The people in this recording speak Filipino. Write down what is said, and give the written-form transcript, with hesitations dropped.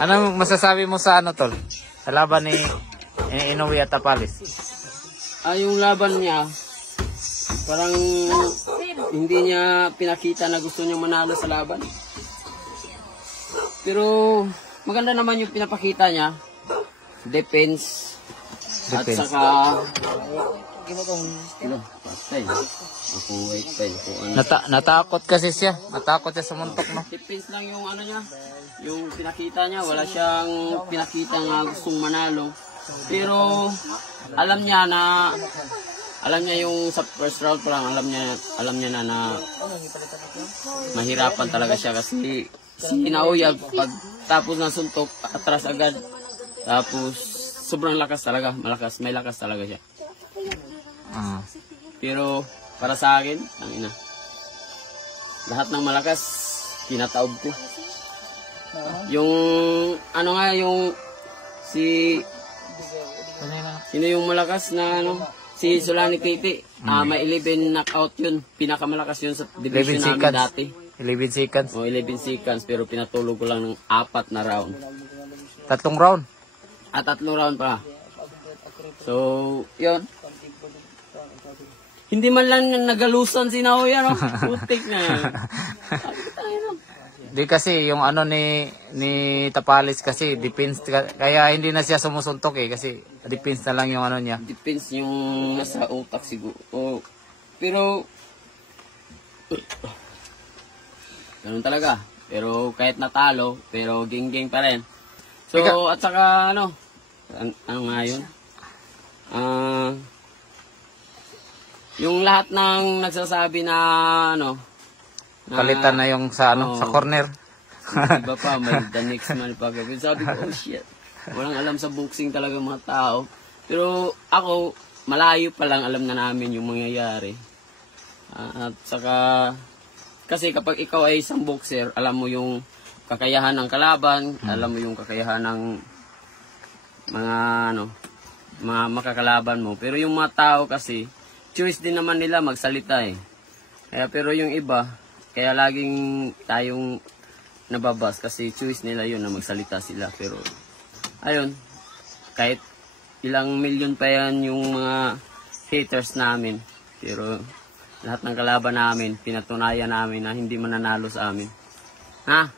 Anong masasabi mo sa ano, tol? Sa laban ni Inoue at Tapalis? Yung laban niya, parang hindi niya pinakita na gusto niya manalo sa laban. Pero maganda naman yung pinapakita niya. Defense. At saka natakot kasi siya. Natakot siya sa muntok, no? Defense lang yung ano niya. Yung pinakita niya, wala siyang pinakita nga gustong manalo. Pero alam niya yung sa first round pa lang, alam niya na mahirapan talaga siya kasi si Inoue pag tapos ng suntok, atras agad. Tapos sobrang lakas talaga, may lakas talaga siya. Pero para sa akin, lahat ng malakas tinataob ko. Yung ano nga yung sino yung malakas na si Solani Katie, may 11 knockout yun, pinakamalakas yun sa division namin dati. 11 seconds. 11 seconds, pero pinatulog ko lang ng 4 na round. 3 round? 3 round pa. So, yun. Hindi man lang nagalusan si Inoue, putik na yan. Di kasi yung ano ni Tapalis kasi defense, kaya hindi na siya sumusuntok kasi defense na lang yung ano niya. Defense yung nasa utak siguro. Pero ganun talaga. Pero kahit natalo, pero ging-ging pa rin. So at saka ano nga yun? Yung lahat ng nagsasabi na palitan na yung sa sa corner. Iba pa, may the next man pa gawin. Sabi ko, oh shit. Walang alam sa boxing talaga mga tao. Pero ako, malayo pa lang alam na namin yung mangyayari. At saka, kasi kapag ikaw ay isang boxer, alam mo yung kakayahan ng kalaban, alam mo yung kakayahan ng mga mga makakalaban mo. Pero yung mga tao kasi, choice din naman nila magsalita Kaya pero yung iba, kaya laging tayong nababas kasi choice nila yun na magsalita sila. Pero ayun, kahit ilang milyon pa yan yung mga haters namin, pero lahat ng kalaban namin, pinatunayan namin na hindi mananalo sa amin. Ha?